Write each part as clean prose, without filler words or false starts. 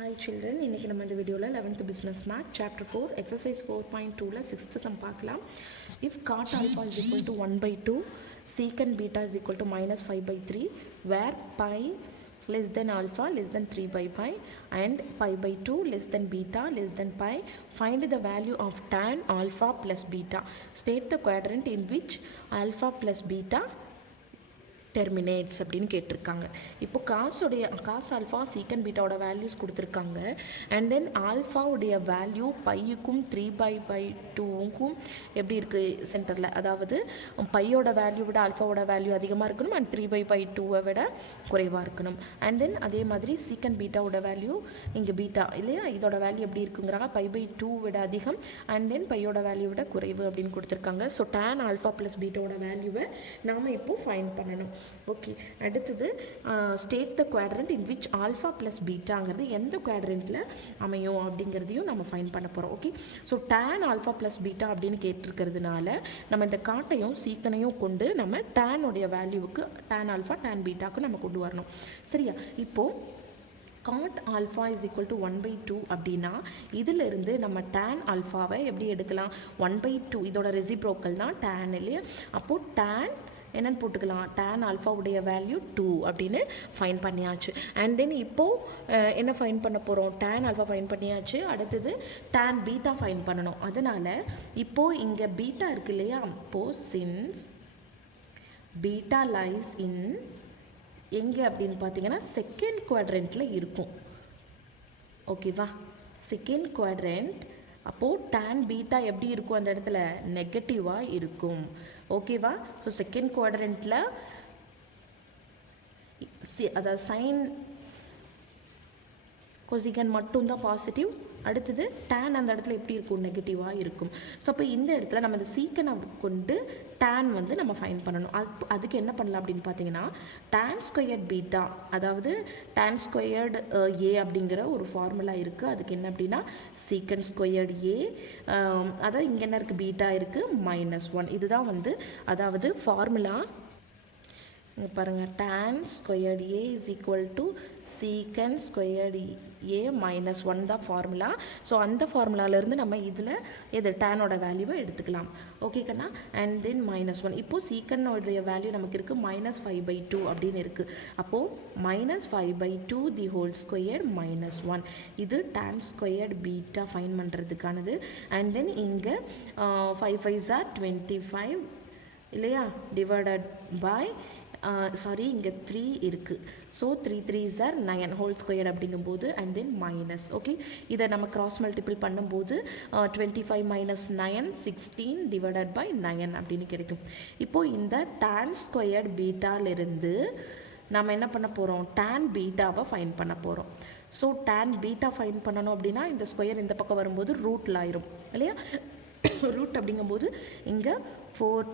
Hi children, இன்னைக்கு நம்ம இந்த வீடியோல 11th business math chapter 4 exercise 4.2ல 6th sum பார்க்கலாம். If cot alpha is equal to 1 by 2, secant beta is equal to minus 5 by 3, where pi less than alpha less than 3 by pi and pi by 2 less than beta less than pi, find the value of tan alpha plus beta. State the quadrant in which alpha plus beta terminates அப்படின்னு கேட்டிருக்காங்க. இப்போ cos alpha சீக்கன் பீட்டாவோட values கொடுத்துருக்காங்க. And then ஆல்ஃபாவுடைய value பையுக்கும் 3/2க்கும் எப்படி இருக்குது சென்டரில், அதாவது பையோட வேல்யூ விட ஆல்ஃபாவோட வேல்யூ அதிகமாக இருக்கணும் அண்ட் 3/2 விட குறைவாக இருக்கணும். அண்ட் தென் அதே மாதிரி சீக்கன் பீட்டாவோட வேல்யூ இங்கே பீட்டா இல்லையா, இதோட வேல்யூ எப்படி இருக்குங்கிறாங்க, π/2 விட அதிகம் அண்ட் தென் பையோட வேல்யூ விட குறைவு அப்படின்னு கொடுத்துருக்காங்க. ஸோ tan ஆல்ஃபா ப்ளஸ் பீட்டாவோட வேல்யூவை நாம் இப்போது ஃபைண்ட் பண்ணணும். ஓகே, அடுத்தது state the quadrant in which alpha plus பீட்டாங்கிறது எந்த குவாட்ரண்ட்டில் அமையும் அப்படிங்கிறதையும் நம்ம ஃபைண்ட் பண்ண போகிறோம். Okay, so tan alpha plus beta அப்படின்னு கேட்டிருக்கிறதுனால நம்ம இந்த காட்டையும் சீக்கனையும் கொண்டு நம்ம டேனுடைய வேல்யூவுக்கு tan ஆல்ஃபா tan பீட்டாவுக்கு நம்ம கொண்டு வரணும். சரியா? இப்போது cot alpha is equal to 1/2 அப்படின்னா இதிலிருந்து நம்ம tan ஆல்ஃபாவை எப்படி எடுக்கலாம், 1/2 இதோட ரெசிப்ரோக்கல் தான் tan இல்லையா. அப்போது tan என்னென்னு போட்டுக்கலாம், tan ஆல்ஃபாவுடைய வேல்யூ 2 அப்படின்னு ஃபைன் பண்ணியாச்சு. அண்ட் தென் இப்போது என்ன ஃபைன் பண்ண போகிறோம், tan ஆல்ஃபா ஃபைன் பண்ணியாச்சு. அடுத்தது tan பீட்டா ஃபைன் பண்ணணும். அதனால் இப்போது இங்கே பீட்டா இருக்கு இல்லையா, அப்போது சின்ஸ் பீட்டா லைஸ் இன் எங்கே அப்படின்னு பார்த்தீங்கன்னா செகண்ட் குவாட்ரண்ட்டில் இருக்கும். ஓகேவா, செகண்ட் குவாட்ரண்ட். அப்போது tan பீட்டா எப்படி இருக்கும், அந்த இடத்துல நெகட்டிவாக இருக்கும். ஓகேவா, ஸோ செகண்ட் குவாட்ரண்ட்டில் அதாவது சைன் கொசிகன் மட்டும்தான் பாசிட்டிவ். அடுத்தது tan அந்த இடத்துல எப்படி இருக்கும், நெகட்டிவாக இருக்கும். ஸோ அப்போ இந்த இடத்துல நம்ம இந்த சீக்கனை கொண்டு tan வந்து நம்ம ஃபைன் பண்ணணும். அதுக்கு என்ன பண்ணலாம் அப்படின்னு பார்த்தீங்கன்னா tan ஸ்கொயர்ட் பீட்டா, அதாவது tan ஸ்கொயர்டு ஏ அப்படிங்கிற ஒரு ஃபார்முலா இருக்குது. அதுக்கு என்ன அப்படின்னா சீக்கன் ஸ்கொயர்டு ஏ, அதாவது இங்கே என்ன இருக்குது, பீட்டா இருக்குது -1. இதுதான் வந்து அதாவது ஃபார்முலா. இங்கே பாருங்கள், tan squared A is equal to secant squared A -1 தான் ஃபார்முலா. ஸோ அந்த ஃபார்முலாவிலேருந்து நம்ம இதில் எது டேனோட வேல்யூவை எடுத்துக்கலாம். ஓகே கண்ணா. And then -1. இப்போது சீக்கனோடைய வேல்யூ நமக்கு இருக்குது -5/2 அப்படின்னு இருக்குது. அப்போது -5/2 தி ஹோல் ஸ்கொயர் -1. இது tan ஸ்கொயர்டு பீட்டா ஃபைன் பண்ணுறதுக்கானது. அண்ட் தென் இங்கே 5 5s are 25 இல்லையா, டிவைடட் பை இங்கே 3 இருக்குது. So 3 3s are 9 whole square அப்படிங்கும்போது அண்ட் தென் மைனஸ். ஓகே, இதை நம்ம கிராஸ் மல்டிபிள் பண்ணும்போது 25 - 9 16 டிவைடட் பை 9 அப்படின்னு கிடைக்கும். இப்போது இந்த tan ஸ்கொயர்டு பீட்டாலிருந்து நம்ம என்ன பண்ண போகிறோம், tan பீட்டாவை ஃபைன் பண்ண போகிறோம். ஸோ tan பீட்டா ஃபைன் பண்ணணும் அப்படின்னா இந்த ஸ்கொயர் இந்த பக்கம் வரும்போது ரூட்டில் ஆயிரும் இல்லையா. ரூட் அப்படிங்கும்போது இங்கே 4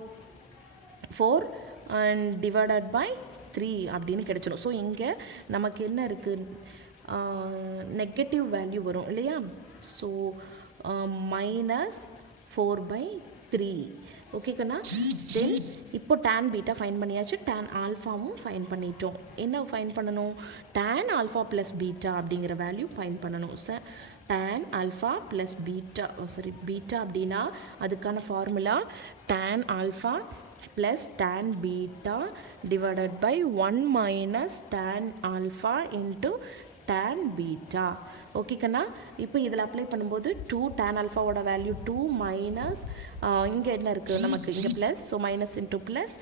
அண்ட் டிவைடட் பை 3 அப்படின்னு கிடைச்சிடும். ஸோ இங்கே நமக்கு என்ன இருக்குது, நெகட்டிவ் வேல்யூ வரும் இல்லையா. ஸோ -4/3. ஓகேக்கண்ணா. தென் இப்போ tan பீட்டா ஃபைன் பண்ணியாச்சு, tan ஆல்ஃபாவும் ஃபைன் பண்ணிட்டோம். என்ன ஃபைன் பண்ணணும், tan ஆல்ஃபா ப்ளஸ் பீட்டா அப்படிங்கிற வேல்யூ ஃபைன் பண்ணணும். Sir tan alpha plus beta beta அப்படின்னா அதுக்கான formula tan alpha plus tan beta divided by 1 minus tan alpha into tan beta. Okay கண்ணா. இப்போ இதில் அப்ளை பண்ணும்போது 2 tan ஆல்ஃபாவோட வேல்யூ 2 மைனஸ் இங்கே என்ன இருக்குது நமக்கு இங்கே plus, so minus into plus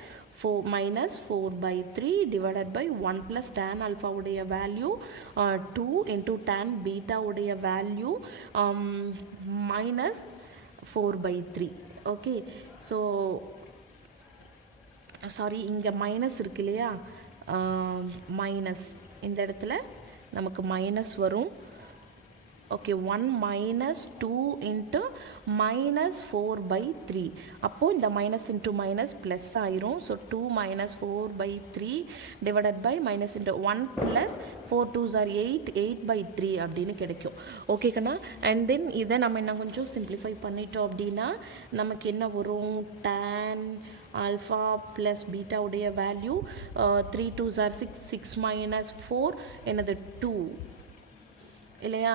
4/3 divided by 1 plus tan ஆல்ஃபாவுடைய வேல்யூ 2 இன்ட்டு tan பீட்டாவுடைய வேல்யூ -4/3. ஓகே, ஸோ இங்கே மைனஸ் இருக்கு இல்லையா, மைனஸ் இந்த இடத்துல நமக்கு மைனஸ் வரும். Okay, 1 - 2 into -4/3. அப்போது இந்த மைனஸ் இன்ட்டு மைனஸ் ப்ளஸ் ஆயிரும். So 2 - 4/3 divided by minus into 1 plus 4 2s are 8 8/3 அப்படின்னு கிடைக்கும். ஓகே கண்ணா. அண்ட் தென் இதை நம்ம என்ன கொஞ்சம் சிம்பிளிஃபை பண்ணிட்டோம் அப்படின்னா நமக்கு என்ன வரும், tan ஆல்ஃபா ப்ளஸ் பீட்டாவுடைய வேல்யூ 3 2s are 6 6 - 4 என்னது 2 இல்லையா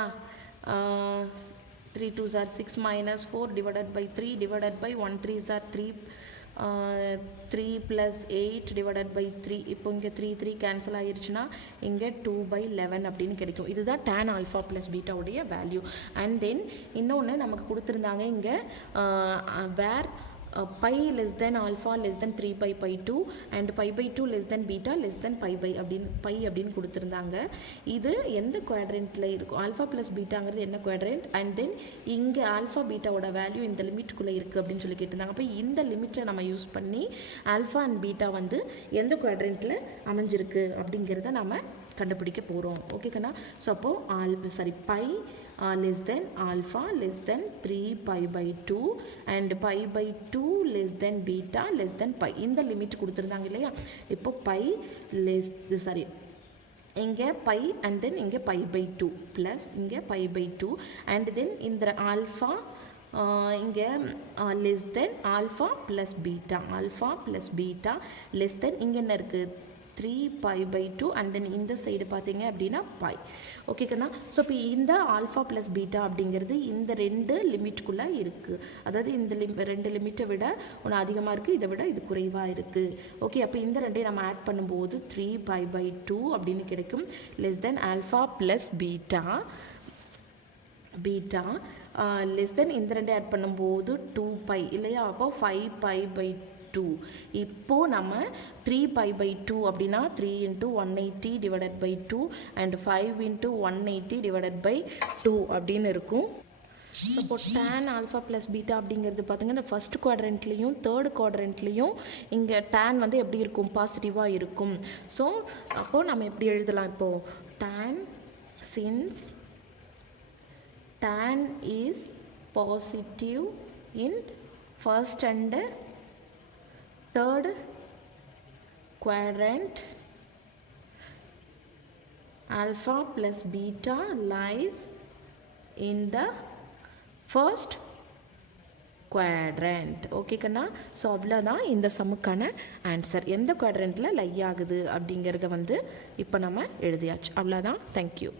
3 2s are 6 minus 4 divided by 3 divided by 1 3s are 3 3 plus 8 divided by 3 இப்போ இங்கே 3 கேன்சல் ஆகிருச்சுன்னா இங்கே 2/11 அப்படின்னு கிடைக்கும். இதுதான் tan alpha plus beta உடைய வேல்யூ. அண்ட் தென் இன்னொன்று நமக்கு கொடுத்துருந்தாங்க இங்கே வேர் pi less than alpha less than 3 pi 2 and pi by 2 less than beta less than pi அப்படின்னு கொடுத்துருந்தாங்க. இது எந்த குவாட்ரண்ட்டில் இருக்கும்? ஆல்ஃபா ப்ளஸ் பீட்டாங்கிறது என்ன குவாட்ரண்ட்? அண்ட் தென் இங்கே ஆல்ஃபா பீட்டாவோட வேல்யூ இந்த லிமிட்டுக்குள்ளே இருக்குது அப்படின்னு சொல்லி கேட்டிருந்தாங்க. அப்போ இந்த லிமிட்டை நம்ம யூஸ் பண்ணி ஆல்ஃபா அண்ட் பீட்டா வந்து எந்த குவாட்ரண்ட்டில் அமைஞ்சிருக்கு அப்படிங்கிறத நம்ம கண்டுபிடிக்க போகிறோம். ஓகேக்கண்ணா? ஸோ அப்போது pi less than alpha less than 3 pi by 2 and pi by 2 less than beta less than pi. இந்த லிமிட் கொடுத்துருந்தாங்க இல்லையா? இப்போ pi less இங்கே pi and then இங்கே pi by 2 plus இங்கே pi by 2 and then இந்த alpha இங்கே less than alpha plus beta less than இங்கே என்ன இருக்குது 3 pi by 2 and then இந்த சைடு பார்த்தீங்க அப்படின்னா pi. ஓகேக்கண்ணா? ஸோ இப்போ இந்த ஆல்ஃபா ப்ளஸ் பீட்டா அப்படிங்கிறது இந்த ரெண்டு லிமிட்குள்ளே இருக்குது. அதாவது இந்த ரெண்டு லிமிட்டை விட ஒன்று அதிகமாக இருக்குது, இதை விட இது குறைவாக இருக்குது. ஓகே, அப்போ இந்த ரெண்டையும் நம்ம ஆட் பண்ணும்போது 3 pi by 2 அப்படின்னு கிடைக்கும். Less than alpha plus beta less than இந்த ரெண்டை ஆட் பண்ணும்போது 2 pi இல்லையா? அப்போ 5 pi by 2. இப்போது நம்ம 3 pi by 2 அப்படின்னா 3 into 180 divided by 2 and 5 into 180 divided by 2 அப்படின்னு இருக்கும். இப்போ tan ஆல்ஃபா ப்ளஸ் பீட்டா அப்படிங்கிறது பார்த்திங்கன்னா இந்த ஃபஸ்ட் குவாட்ரண்ட்லேயும் தேர்ட் குவாட்ரண்ட்லேயும் இங்கே tan வந்து எப்படி இருக்கும்? பாசிட்டிவாக இருக்கும். ஸோ அப்போது நம்ம எப்படி எழுதலாம்? இப்போது tan since tan is positive in first and third quadrant, alpha plus beta lies in the first quadrant. Okay கண்ணா? ஸோ அவ்வளோதான் இந்த சம்முக்கான ஆன்சர். எந்த குவாட்ரண்ட்டில் லை ஆகுது அப்படிங்கிறத வந்து இப்போ நம்ம எழுதியாச்சு. அவ்வளோதான். தேங்க்யூ.